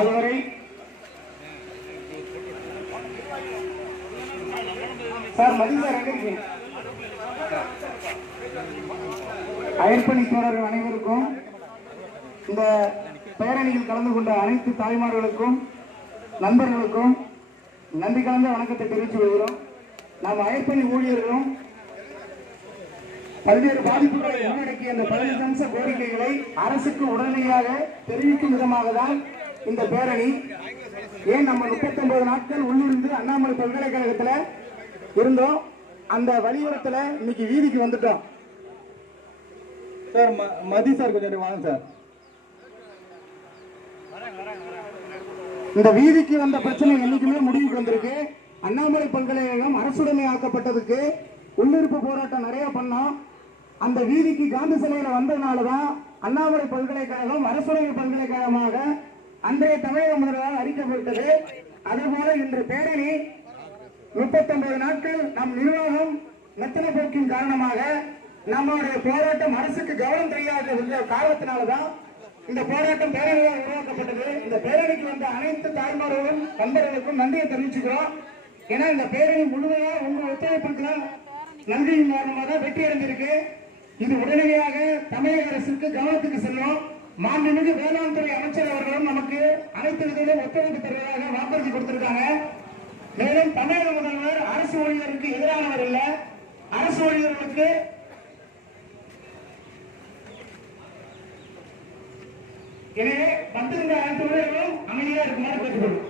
அதுவரை சார் மதிசார் எங்க இருக்கீங்க? அயற்பணி தோழர்கள் அனைவருக்கும், இந்த பேரணியில் கலந்து கொண்ட அனைத்து தாய்மார்களுக்கும் நண்பர்களுக்கும் நன்றி கலந்த வணக்கத்தை தெரிவித்து வருகிறோம். நாம் அயற்பணி ஊழியர்களும் பல்வேறு பாதிப்புகளை உள்ளடக்கிய அந்த 15 அம்ச கோரிக்கைகளை அரசுக்கு உடனடியாக தெரிவிக்கும் விதமாக தான் இந்த பேரணி. ஏன் நம்ம 39 நாட்கள் உள்ளிருந்து அண்ணாமலை பல்கலைக்கழகத்தில் இருந்தோம். அந்த வலியுறுத்தல இன்னைக்கு வீதிக்கு வந்துட்டோம். சார் மதி சார் கொஞ்சம் வாங்க சார். இந்த வீதிக்கு வந்த பிரச்சனை என்னைக்குமே முடிவுக்கு வந்திருக்கு. அண்ணாமலை பல்கலைக்கழகம் அரசுடைமை ஆக்கப்பட்டதுக்கு உள்ளிருப்பு போராட்டம் நிறைய பண்ணோம். அந்த வீதிக்கு காந்தி சிலையில வந்ததுனாலதான் அண்ணாமலை பல்கலைக்கழகம் அரசுடைமை பல்கலைக்கழகமாக அன்றைய தமிழக முதல்வரால் அறிக்கப்பட்டது. அதுபோல இன்று பேரணி 39 நாட்கள் நம் நிர்வாகம் மெத்தன போக்கின் காரணமாக நம்மளுடைய போராட்டம் அரசுக்கு கவனம் தெரியாத காரணத்தினால்தான் இந்த போராட்டம் பேரணியாக உருவாக்கப்பட்டது. இந்த பேரணிக்கு வந்த அனைத்து தாய்மார்களும் நண்பர்களுக்கும் நன்றியை தெரிவிச்சுக்கிறோம். ஏன்னா இந்த பேரணி முழுமையா உங்க ஒத்துழைப்புக்கு நன்றியின் காரணமாக வெற்றி அடைந்திருக்கு. இது உடனடியாக தமிழக அரசுக்கு கவனத்துக்கு செல்லும். மாண்புமிகு வேளாண் துறை அமைச்சர் அவர்களும் நமக்கு அனைத்து விதத்திலும் ஒத்துழைப்பு தருவதாக வாக்குறுதி கொடுத்திருக்காங்க. மேலும் தமிழக முதல்வர் அரசு ஊழியருக்கு எதிரானவர் இல்ல, அரசு ஊழியர்களுக்கு எனவே வந்திருந்த அனைத்து ஊழியர்களும் அமைதியாக இருக்குமாறு கேட்டுக்கொள்ளும்.